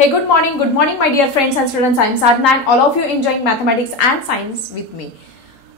Hey, good morning, my dear friends and students. I am Sadhna and all of you enjoying mathematics and science with me.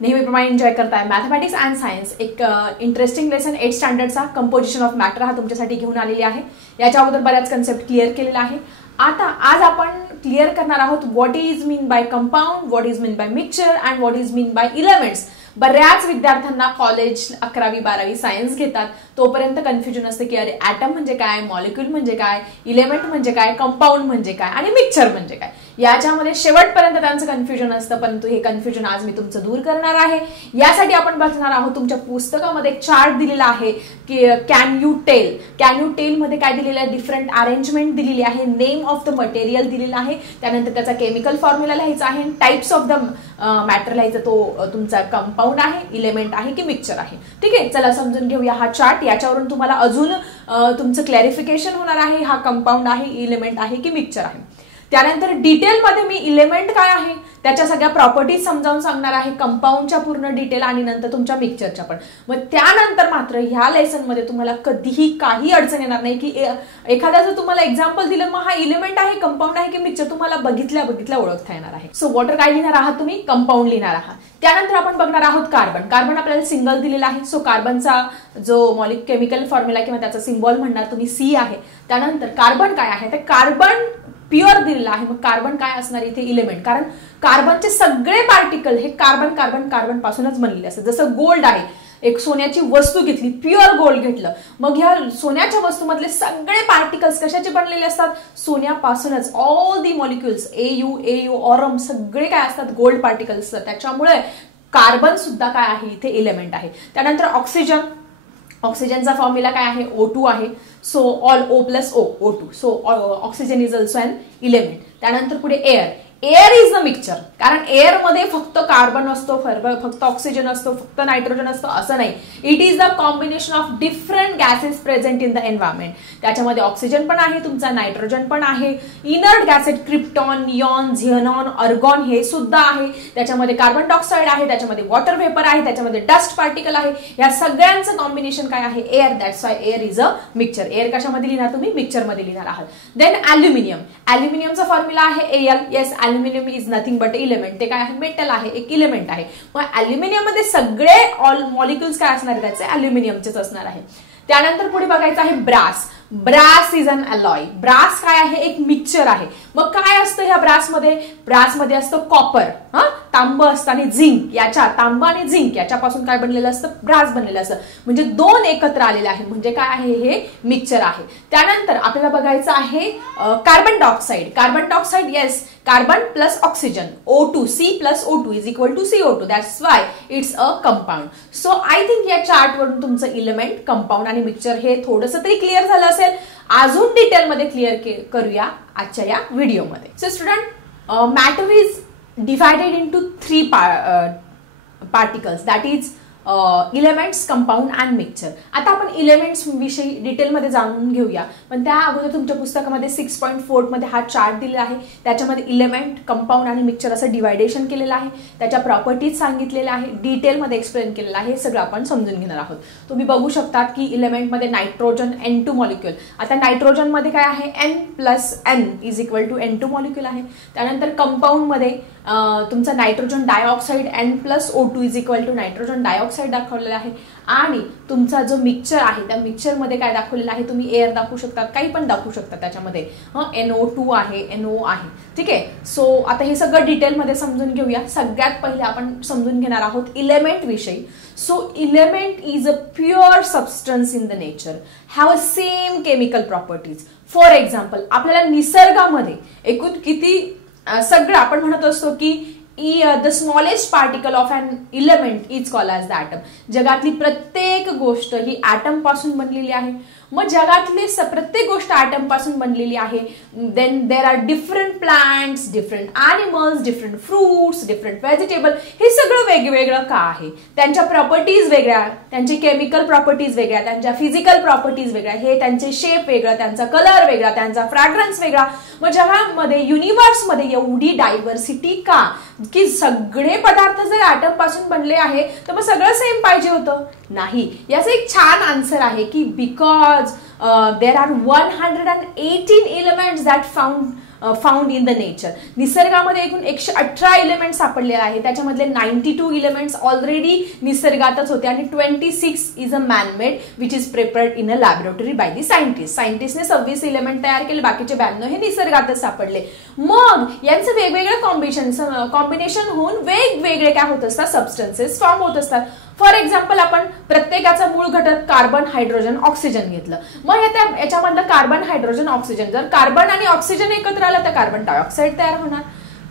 नेहमीप्रमाणे enjoy करताय mathematics and science. एक interesting lesson 8th स्टँडर्डचा composition of matter हा तुमच्यासाठी घेऊन आलेली आहे. याच्या अगोदर बऱ्याच कन्सेप्ट क्लिअर केलेला आहे. आता आज आपण क्लिअर करणार आहोत what is mean by compound, what is mean by mixture and what is mean by elements. बऱ्याच विद्यार्थ्यांना कॉलेज 11वी 12वी सायन्स घेतात तोपर्यंत कन्फ्युजन असते की अरे ॲटम म्हणजे काय, मॉलिक्यूल म्हणजे काय, इलेमेंट म्हणजे काय, कंपाऊंड म्हणजे काय आणि मिक्सचर म्हणजे काय. याच्यामध्ये शेवटपर्यंत त्यांचं कन्फ्युजन असतं, परंतु हे कन्फ्युजन आज मी तुमचं दूर करणार आहे. यासाठी आपण बघणार आहोत तुमच्या पुस्तकामध्ये एक चार्ट दिलेला आहे की कॅन यू टेल मध्ये काय दिलेलं आहे, डिफरंट अरेंजमेंट दिलेली आहे, नेम ऑफ द मटेरियल दिलेला आहे, त्यानंतर त्याचा केमिकल फॉर्म्युला लिहायचा आहे, टाइप्स ऑफ द मॅटर लिहायचा, तो तुमचा कंपाऊंड आहे, इलेमेंट आहे की मिक्सचर आहे. ठीक आहे, चला समजून घेऊया हा चार्ट. याच्यावरून तुम्हाला अजून तुमचं क्लॅरिफिकेशन होणार आहे, हा कंपाऊंड आहे, इलेमेंट आहे की मिक्सचर आहे. त्यानंतर डिटेलमध्ये मी इलेमेंट काय आहे त्याच्या सगळ्या प्रॉपर्टीज समजावून सांगणार आहे, कंपाऊंडच्या पूर्ण डिटेल आणि नंतर तुमच्या मिक्सचरच्या पण. मग त्यानंतर मात्र ह्या लेसनमध्ये तुम्हाला कधीही काही अडचण येणार नाही की एखादा जर तुम्हाला एक्झाम्पल दिलं मग हा इलेमेंट आहे, कंपाऊंड आहे की मिक्सचर, तुम्हाला बघितल्या ओळखता येणार आहे. सो वॉटर काय लिहिणार आहात तुम्ही, कंपाऊंड लिहिणार आहात. त्यानंतर आपण बघणार आहोत कार्बन आपल्याला सिंगल दिलेला आहे. सो कार्बनचा जो केमिकल फॉर्म्युला किंवा त्याचा सिम्बॉल म्हणणार तुम्ही सी आहे. त्यानंतर कार्बन काय आहे, तर कार्बन प्युअर दिलेला आहे. मग कार्बन काय असणार इथे, इलेमेंट, कारण कार्बनचे सगळे पार्टिकल हे कार्बन पासूनच बनलेले असतात. जसं गोल्ड आहे, एक सोन्याची वस्तू घेतली, प्युअर गोल्ड घेतलं, मग ह्या सोन्याच्या वस्तूमधले सगळे पार्टिकल्स कशाचे बनलेले असतात, सोन्यापासूनच. All the molecules A U aurum सगळे काय असतात, गोल्ड पार्टिकल्स असतात. त्याच्यामुळे कार्बन सुद्धा काय आहे इथे इलेमेंट आहे. त्यानंतर ऑक्सिजनचा फॉर्म्युला काय आहे, O2 आहे. So all O plus O2. So oxygen is also an element. त्यानंतर पुढे एअर इज द मिक्सचर, कारण एअर मध्ये फक्त कार्बन असतो, फक्त ऑक्सिजन असतो, फक्त नायट्रोजन असतो असं नाही. It is the combination of different gases present in the environment. त्याच्यामध्ये ऑक्सिजन पण आहे, तुमचा नायट्रोजन पण आहे, inert gases krypton, neon, xenon, argon हे सुद्धा आहे. त्याच्यामध्ये कार्बन डायऑक्साइड आहे, त्याच्यामध्ये वॉटर वेपर आहे, त्याच्यामध्ये डस्ट पार्टिकल आहे. या सगळ्यांचं कॉम्बिनेशन काय आहे, air. That's why air is a mixture. Air कशामध्ये लिहिणार तुम्ही, मिक्सचर मध्ये लिहिणार आहात. देन अल्युमिनियमचा फॉर्म्युला आहे Al. Yes, aluminium is nothing but element. ते काय आहे, मेटल आहे, एक इलेमेंट आहे. मग अल्युमिनियम मध्ये सगळे ऑल मॉलिक्युल्स काय असणार आहे, त्याचे अल्युमिनियमचेच असणार आहे. त्यानंतर पुढे बघायचं आहे brass is an alloy. Brass काय आहे, एक मिक्सचर आहे. मग काय असतं ह्या ब्रासमध्ये असतं कॉपर, तांब असतं, आणि झिंक. याच्या तांब आणि झिंक याच्यापासून काय बनलेलं असतं, ब्रास बनलेलं असतं. म्हणजे दोन एकत्र आलेले आहे, म्हणजे काय आहे, हे मिक्सचर आहे. त्यानंतर आपल्याला बघायचं आहे carbon dioxide. Yes, carbon plus oxygen, O2, C plus O2 is equal to CO2. That's why it's a compound. So I think या चार्ट वरून तुमचं इलेमेंट, कंपाऊंड आणि मिक्सचर हे थोडंसं तरी क्लिअर झालं असेल. अजून डिटेलमध्ये क्लिअर करूया आजच्या या व्हिडिओमध्ये. So student, matter is divided into 3 particles, that is elements, compound and mixture. आता आपण इलेमेंट्स विषयी डिटेलमध्ये जाणून घेऊया, पण त्या अगोदर तुमच्या पुस्तकामध्ये 6.4 मध्ये हा चार्ट दिलेला आहे. त्याच्यामध्ये इलेमेंट, कंपाऊंड आणि मिक्सचर असं डिवायडेशन केलेलं आहे, त्याच्या प्रॉपर्टीज सांगितलेल्या आहे, डिटेलमध्ये एक्सप्लेन केलेलं आहे. हे सगळं आपण समजून घेणार आहोत. तुम्ही बघू शकता की इलेमेंटमध्ये नायट्रोजन N2 मॉलिक्युल. आता नायट्रोजनमध्ये काय आहे, N plus N is equal to N2 molecule आहे. त्यानंतर कंपाऊंडमध्ये तुमचा nitrogen dioxide N plus O2 is equal to nitrogen dioxide दाखवलेला आहे. आणि तुमचा जो मिक्सचर आहे त्या मिक्सचरमध्ये काय दाखवलेला आहे, तुम्ही एअर दाखवू शकता, काही पण दाखवू शकता. त्याच्यामध्ये NO2 आहे, NO आहे. ठीक आहे. सो आता हे सगळं डिटेलमध्ये समजून घेऊया. सगळ्यात पहिले आपण समजून घेणार आहोत इलेमेंट विषयी. So element is a pure substance in the nature, have a same chemical properties. For example, आपल्याला निसर्गामध्ये एकूण किती सगळं आपण म्हणत असतो की the smallest particle of an element is called as the atom. जगातली प्रत्येक गोष्ट ही ॲटम पासून बनलेली आहे. मग जगातली प्रत्येक गोष्ट ॲटम पासून बनलेली आहे. Then there are different plants, different animals, different fruits, different vegetable. हे सगळं वेगवेगळं का आहे, त्यांच्या प्रॉपर्टीज वेगळ्या, त्यांचे केमिकल प्रॉपर्टीज वेगळ्या, त्यांच्या फिजिकल प्रॉपर्टीज वेगळ्या, हे त्यांचे शेप वेगळा, त्यांचा कलर वेगळा, त्यांचा फ्रॅग्रन्स वेगळा. मग जगामध्ये, युनिव्हर्समध्ये एवढी डायव्हर्सिटी का, की सगळे पदार्थ जर ॲटम पासून बनले आहे तर मग सगळं सेम पाहिजे होतं, नाही. याचं एक छान आन्सर आहे की because there are 118 elements that found found in the nature. निसर्गामध्ये एकूण 118 इलेमेंट सापडलेले आहे. त्याच्यामधले 92 इलेमेंट्स ऑलरेडी निसर्गातच होते आणि 26 is a manmade which is prepared in a laboratory by the scientist. सायंटिस्टने 26 इलेमेंट तयार केले, बाकीचे 92 हे निसर्गातच सापडले. मग यांचं वेगवेगळे कॉम्बिनेशन होऊन वेगवेगळे काय होत असतात, सबस्टन्सेस फॉर्म होत असतात. फॉर एक्झाम्पल आपण प्रत्येकाचा मूळ घटक कार्बन, हायड्रोजन, ऑक्सिजन घेतलं. मग याच्यामधलं कार्बन, हायड्रोजन, ऑक्सिजन, जर कार्बन आणि ऑक्सिजन एकत्र आलं तर कार्बन डायऑक्साईड तयार होणार.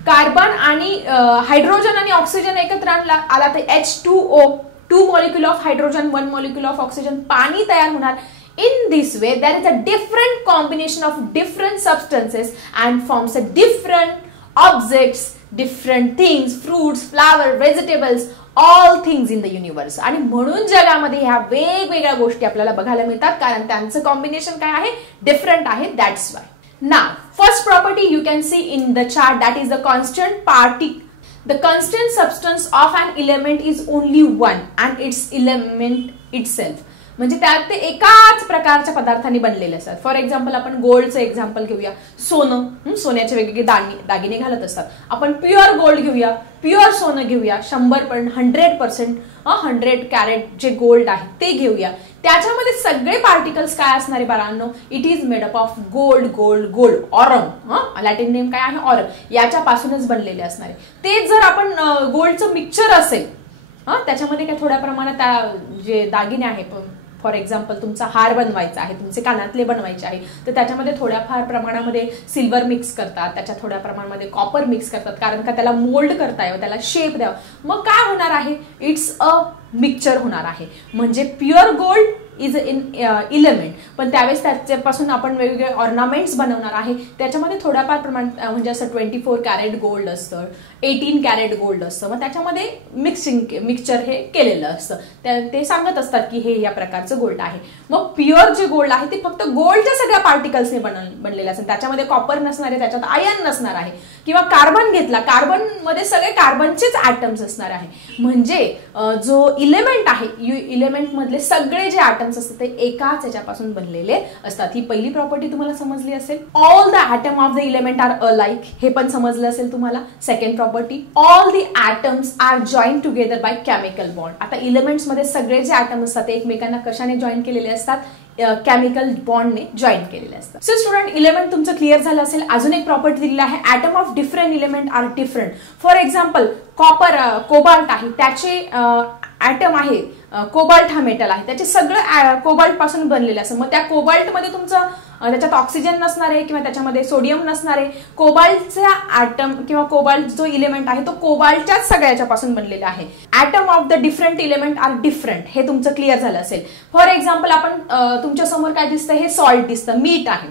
कार्बन आणि हायड्रोजन आणि ऑक्सिजन एकत्र आला तर H2O, 2 molecule of hydrogen, 1 molecule of oxygen, पाणी तयार होणार. In this way, there is a different combination of different substances and forms a different objects, different things, fruits, flower, vegetables, all things in the universe. आणि म्हणून जगामध्ये ह्या वेगवेगळ्या गोष्टी आपल्याला बघायला मिळतात कारण त्यांचं कॉम्बिनेशन काय आहे, डिफरंट आहे. That's why. Now, first property you can see in the chart, that is the constant particle. The constant substance of an element is only one and its element itself. म्हणजे त्यात ते एकाच प्रकारच्या पदार्थांनी बनलेले असतात. फॉर एक्झाम्पल आपण गोल्डचं example घेऊया. सोनं, सोन्याचे वेगवेगळे दागिने घालत असतात. आपण प्युअर गोल्ड घेऊया, प्युअर सोनं घेऊया, 100% 100 कॅरेट जे गोल्ड आहे ते घेऊया. त्याच्यामध्ये सगळे पार्टिकल्स काय असणार आहे बाळांनो, it is made up of gold. Gold Aurum, Latin name काय आहे, ऑरम, याच्यापासूनच बनलेले असणार आहे. तेच जर आपण गोल्डचं मिक्सचर असेल, त्याच्यामध्ये काय थोड्या प्रमाणात जे दागिने आहे, फॉर एक्झाम्पल तुमचा हार बनवायचा आहे, तुमचे कानातले बनवायचे आहे, तर त्याच्यामध्ये थोड्याफार प्रमाणामध्ये सिल्वर मिक्स करतात, त्याच्या थोड्या प्रमाणामध्ये कॉपर मिक्स करतात, कारण का त्याला मोल्ड करता यावं, त्याला शेप द्यावं. मग काय होणार आहे, इट्स अ मिक्सचर होणार आहे. म्हणजे pure gold is in element, पण त्यावेळेस त्याच्यापासून आपण वेगवेगळे ऑर्नामेंट्स बनवणार आहे. त्याच्यामध्ये थोड्याफार प्रमाणात म्हणजे असं 24 कॅरेट गोल्ड असतं, 18 कॅरेट गोल्ड असतं. मग त्याच्यामध्ये मिक्सचर हे केलेलं असतं. ते सांगत असतात की हे या प्रकारचं गोल्ड आहे. मग प्युअर जे गोल्ड आहे ते फक्त गोल्डच्या सगळ्या पार्टिकल्सने बनलेलं असतं. त्याच्यामध्ये कॉपर नसणार आहे, त्याच्यात आयर्न नसणार आहे. किंवा कार्बन घेतला, कार्बन मध्ये सगळे कार्बनचेच ॲटम्स असणार आहे. म्हणजे जो इलेमेंट आहे, इलेमेंट मधले सगळे जे ॲटम्स असतात ते एकाच याच्यापासून बनलेले असतात. ही पहिली प्रॉपर्टी तुम्हाला समजली असेल. All the atom of the element are alike, हे पण समजलं असेल तुम्हाला. Second property, all the atoms are join together by chemical bond. आता इलेमेंट्स मध्ये सगळे जे ॲटम असतात ते एकमेकांना कशाने जॉईन केलेले असतात, केमिकल बॉन्डने जॉईन केलेले असतात. सो स्टुडंट, इलेमेंट तुमचं क्लिअर झालं असेल. अजून एक प्रॉपर्टी दिलेली आहे, atom of different element are different. For example copper, cobalt आहे, त्याचे ॲटम आहे, कोबाल्ट हा मेटल आहे, त्याचे सगळं कोबाल्ट पासून बनलेले असतं. मग त्या कोबाल्टमध्ये तुमचं त्याच्यात ऑक्सिजन नसणार आहे किंवा त्याच्यामध्ये सोडियम नसणार आहे. कोबाल्टचा ॲटम किंवा कोबाल्ट जो इलेमेंट आहे तो कोबाल्टच्याच सगळ्याच्यापासून बनलेला आहे. Atom of the different element are different, हे तुमचं क्लिअर झालं असेल. फॉर एक्झाम्पल आपण तुमच्या समोर काय दिसतं, हे सॉल्ट दिसतं, मीठ आहे.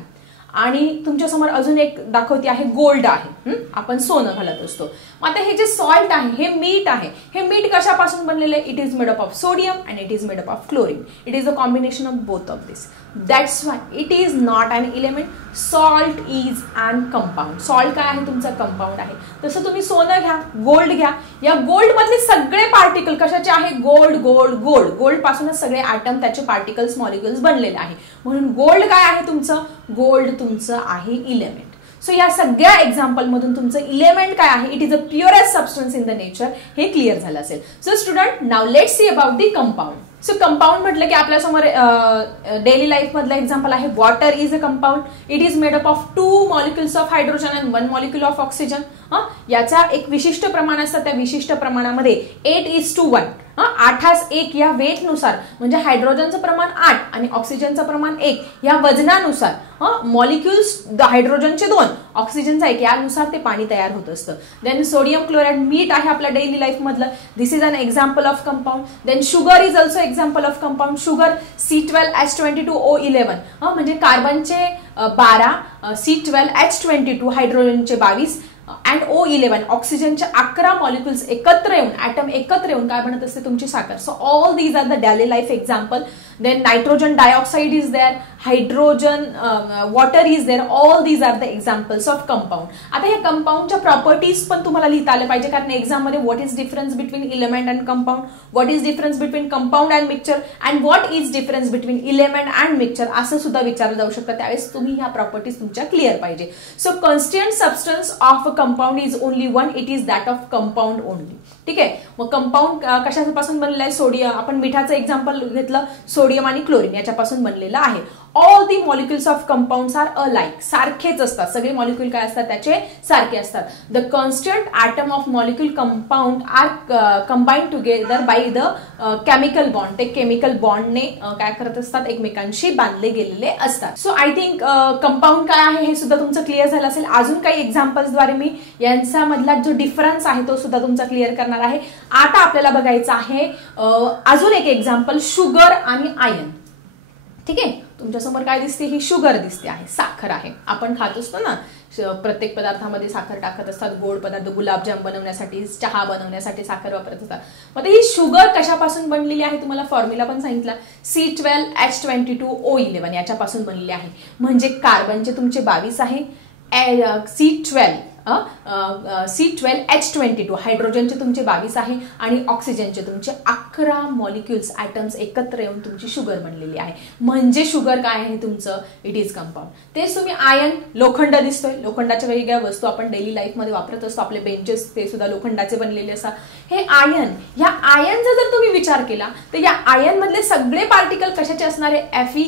आणि तुमच्या समोर अजून एक दाखवते आहे, गोल्ड आहे, आपण सोनं घालत असतो. आता हे जे सॉल्ट आहे, हे मीठ आहे, हे मीठ कशापासून बनलेले, it is made up of sodium and it is made up of chlorine. It is a combination of both of this. That's why it is not an element. Salt is an compound. Salt काय आहे, तुमचा compound आहे. तसं तुम्ही सोनं घ्या, gold घ्या, या गोल्ड मधले सगळे पार्टिकल कशाचे आहे, गोल्ड पासूनच सगळे ॲटम, त्याचे पार्टिकल्स, मॉलिक्युल्स बनलेले आहे. म्हणून गोल्ड काय आहे तुमचं, गोल्ड तुमचं आहे इलेमेंट. सो या सगळ्या एक्झाम्पल मधून तुमचं इलेमेंट काय आहे, it is a purest substance in the nature, हे क्लिअर झालं असेल. So student, now let's see about the compound. So compound म्हटलं की आपल्यासमोर डेली लाईफ मधलं एक्झाम्पल आहे, water is a compound. It is made up of 2 molecules of hydrogen and 1 molecule of oxygen. याचा एक विशिष्ट प्रमाण असतं, त्या विशिष्ट प्रमाणामध्ये 8:1, 8:1 या वेटनुसार, म्हणजे हायड्रोजनचं प्रमाण 8 आणि ऑक्सिजनचं प्रमाण 1 या वजनानुसार, मॉलिक्युल्स हायड्रोजनचे 2, ऑक्सिजनचा 1, यानुसार ते पाणी तयार होत असतं. देन सोडियम क्लोराईड, मीठ आहे आपल्या डेली लाईफ मधलं, this is an example of compound. Then sugar is also example of compound. Sugar C12H22O11, म्हणजे कार्बनचे 12, C12H22 हायड्रोजनचे 22 अँड O11 ऑक्सिजनचे 11 मॉलिक्युल्स एकत्र येऊन, ॲटम एकत्र येऊन काय बनत असते, तुमची साखर. So all these are the daily life example. Then nitrogen dioxide is there, hydrogen, water is there, all these are the examples of compound. आता या कंपाऊंडच्या प्रॉपर्टीज पण तुम्हाला लिहिता आल्या पाहिजे, कारण एक्झाम मध्ये what is difference between element and compound, what is difference between compound and mixture, and what is difference between element and mixture असं सुद्धा विचारलं जाऊ शकतं. त्यावेळेस तुम्ही ह्या प्रॉपर्टीज तुमच्या क्लिअर पाहिजे. So constituent substance of a compound is only one, it is that of compound only. ठीक आहे. मग कंपाऊंड कशापासून बनलेलं आहे? सोडियम. आपण मिठाचं एक्झाम्पल घेतलं, सोडियम आणि क्लोरीन याच्यापासून बनलेलं आहे. All the molecules of compounds are alike, सारखेच असतात. सगळे मॉलिक्युल काय असतात? त्याचे सारखे असतात. The constant atom of molecule compound are combined together by the chemical bond. ते केमिकल बॉन्डने काय करत असतात? एकमेकांशी बांधले गेलेले असतात. सो आय थिंक कंपाऊंड काय आहे हे सुद्धा तुमचं क्लिअर झालं असेल. अजून काही एक्झाम्पल्सद्वारे मी यांचा मधला जो डिफरन्स आहे तो सुद्धा तुमचा क्लिअर करणार आहे. आता आपल्याला बघायचं आहे अजून एक एक्झाम्पल, शुगर आणि आयन. ठीक आहे. तुमच्यासमोर काय दिसते? ही शुगर दिसते आहे, साखर आहे. आपण खात असतो ना, प्रत्येक पदार्थामध्ये साखर टाकत असतात. गोड पदार्थ, गुलाबजाम बनवण्यासाठी, चहा बनवण्यासाठी साखर वापरत असतात. मग ही शुगर कशापासून बनलेली आहे? तुम्हाला फॉर्म्युला पण सांगितला, C12H22O11 याच्यापासून बनलेली आहे. म्हणजे कार्बनचे तुमचे 22 आहे, C12H22 हायड्रोजनचे तुमचे 22 आहे आणि ऑक्सिजनचे तुमचे 11 मॉलिक्युल्स, ॲटम्स एकत्र येऊन तुमची शुगर बनलेली आहे. म्हणजे शुगर काय आहे तुमचं? It is compound. तेच तुम्ही आयन, लोखंड दिसतोय, लोखंडाच्या वेगवेगळ्या वस्तू आपण डेली लाईफमध्ये वापरत असतो. आपले बेंचेस ते सुद्धा लोखंडाचे बनलेले असतात. हे आयन, ह्या आयनचा जर तुम्ही विचार केला तर या आयन मधले सगळे पार्टिकल कशाचे असणार आहे? Fe,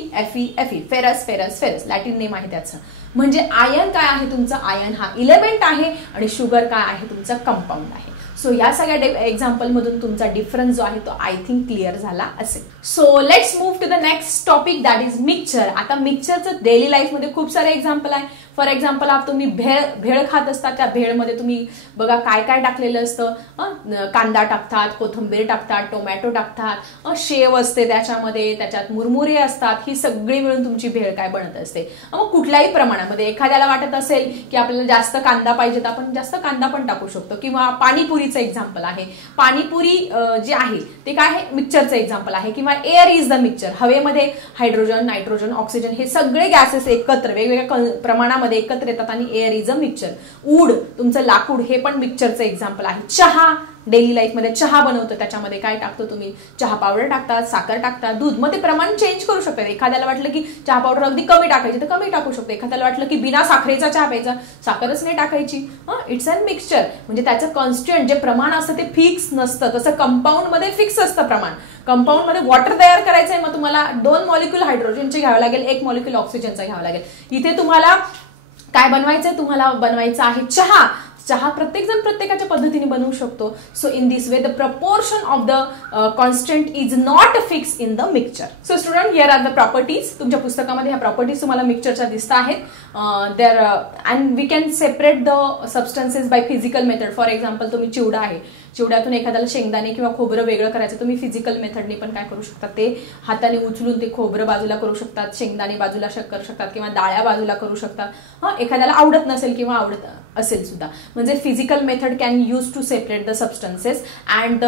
फेरस, लॅटिन नेम आहे त्याचं. म्हणजे आयन काय आहे तुमचं? आयन हा इलेमेंट आहे आणि शुगर काय आहे तुमचा? कंपाऊंड आहे. सो या सगळ्या एक्झाम्पल मधून तुमचा डिफरन्स जो आहे तो आय थिंक क्लिअर झाला असेल. So let's move to the next topic, that is mixture. आता मिक्सचरचं डेली लाईफमध्ये खूप सारे एक्झाम्पल आहे. फॉर एक्झाम्पल तुम्ही भेळ खात असतात, त्या भेळमध्ये तुम्ही बघा काय काय टाकलेलं असतं. कांदा टाकतात, कोथिंबीर टाकतात, टोमॅटो टाकतात, शेव असते त्याच्यामध्ये, त्याच्यात मुरमुरे असतात. ही सगळी मिळून तुमची भेळ काय बनत असते. मग कुठल्याही प्रमाणामध्ये एखाद्याला वाटत असेल की आपल्याला जास्त कांदा पाहिजे तर आपण जास्त कांदा पण टाकू शकतो. किंवा पाणीपुरीचं एक्झाम्पल आहे, पाणीपुरी जे आहे ते काय आहे? मिक्सचरचं एक्झाम्पल आहे. किंवा एअर इज द मिक्सचर, हवेमध्ये हायड्रोजन, नायट्रोजन, ऑक्सिजन हे सगळे गॅसेस एकत्र वेगवेगळ्या प्रमाणामध्ये एकत्र येतात आणि air is a mixture. Wood, तुमचं लाकूड, हे पण मिक्सचरचं एक्झाम्पल आहे. चहा, डेली लाईफमध्ये चहा बनवतो, त्याच्यामध्ये काय टाकतो तुम्ही? चहा पावडर टाकतात, साखर टाकतात, दूध. मग ते प्रमाण चेंज करू शकतात. एखाद्याला वाटलं की चहा पावडर अगदी कमी टाकायची तर कमी टाकू शकतो. एखाद्याला वाटलं की बिना साखरेचा चहा प्यायचा, साखरच नाही टाकायची. It's a mixture. म्हणजे त्याचं कॉन्स्टंट जे प्रमाण असतं ते फिक्स नसतं. तसं कंपाऊंड मध्ये फिक्स असतं प्रमाण. कंपाऊंड मध्ये वॉटर तयार करायचंय, मग तुम्हाला 2 मॉलिक्युल हायड्रोजनचे घ्यावे लागेल, 1 मॉलिक्युल ऑक्सिजनचा घ्यावा लागेल. इथे तुम्हाला काय बनवायचंय? तुम्हाला बनवायचं आहे चहा. चहा प्रत्येक जण प्रत्येकाच्या पद्धतीने बनवू शकतो. So in this way the proportion of the constant is not fix in the mixture. So student, here are the properties. तुमच्या पुस्तकामध्ये ह्या प्रॉपर्टीज तुम्हाला मिक्सचरच्या दिसत आहेत. There and we can separate the substances by physical method. For example, तुम्ही चिवडा आहे, चिवड्यातून एखाद्याला शेंगदाणे किंवा खोबरं वेगळं करायचं, तुम्ही फिजिकल मेथडने पण काय करू शकता? ते हाताने उचलून ते खोबरं बाजूला करू शकतात, शेंगदाणे बाजूला करू शकतात किंवा डाळ्या बाजूला करू शकतात. एखाद्याला आवडत नसेल किंवा आवडत असेल सुद्धा. म्हणजे physical method can use to separate the substances and the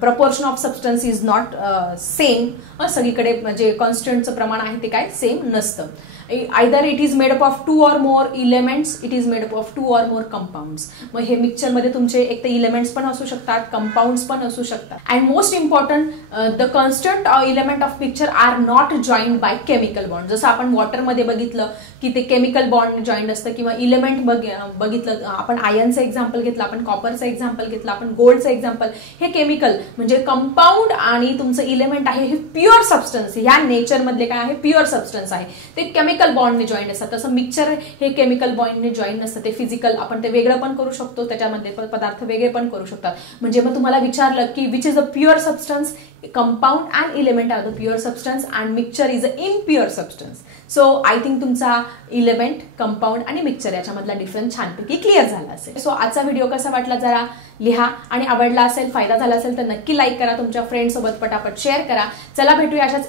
proportion of substance is not same. सगळीकडे म्हणजे कॉन्स्टंटचं प्रमाण आहे ते काय सेम नसतं. Either it is made up of 2 or more elements, it is made up of 2 or more compounds. मग हे मिक्सचरमध्ये तुमचे एक तर इलेमेंट्स पण असू शकतात, कंपाऊंड्स पण असू शकतात. And most important, the constant element of mixture are not joined by chemical bond. जसं आपण वॉटरमध्ये बघितलं की ते केमिकल बॉन्ड जॉईंड असतं. किंवा इलेमेंट बघितलं आपण, आयनचं एक्झाम्पल घेतलं, आपण कॉपरचं एक्झाम्पल घेतलं, आपण गोल्डचं एक्झाम्पल. हे केमिकल म्हणजे कंपाऊंड आणि तुमचं इलेमेंट आहे हे प्युअर सबस्टन्स. ह्या नेचरमधले काय आहे? प्युअर सबस्टन्स आहे. ते केमिकल बॉन्डने जॉईंट असतात. तसं मिक्सचर हे केमिकल बॉन्डने जॉईंट नसतं. ते फिजिकल, आपण ते वेगळं पण करू शकतो, त्याच्यामध्ये पदार्थ वेगळे पण करू शकतात. म्हणजे मग तुम्हाला विचारलं की which is a pure substance, compound and element are the pure substance and mixture is a impure substance. So I think तुमचा इलेमेंट, कंपाऊंड आणि मिक्सचर याच्यामधला डिफरन्स छानपैकी क्लिअर झाला असेल. सो आजचा व्हिडिओ कसा वाटला जरा लिहा आणि आवडला असेल, फायदा झाला असेल तर नक्की लाईक करा, तुमच्या फ्रेंड सोबत पटापट शेअर करा. चला भेटूया अशाच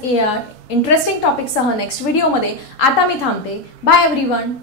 इंटरेस्टिंग टॉपिकसह नेक्स्ट व्हिडिओमध्ये. आता मी थांबते. Bye everyone.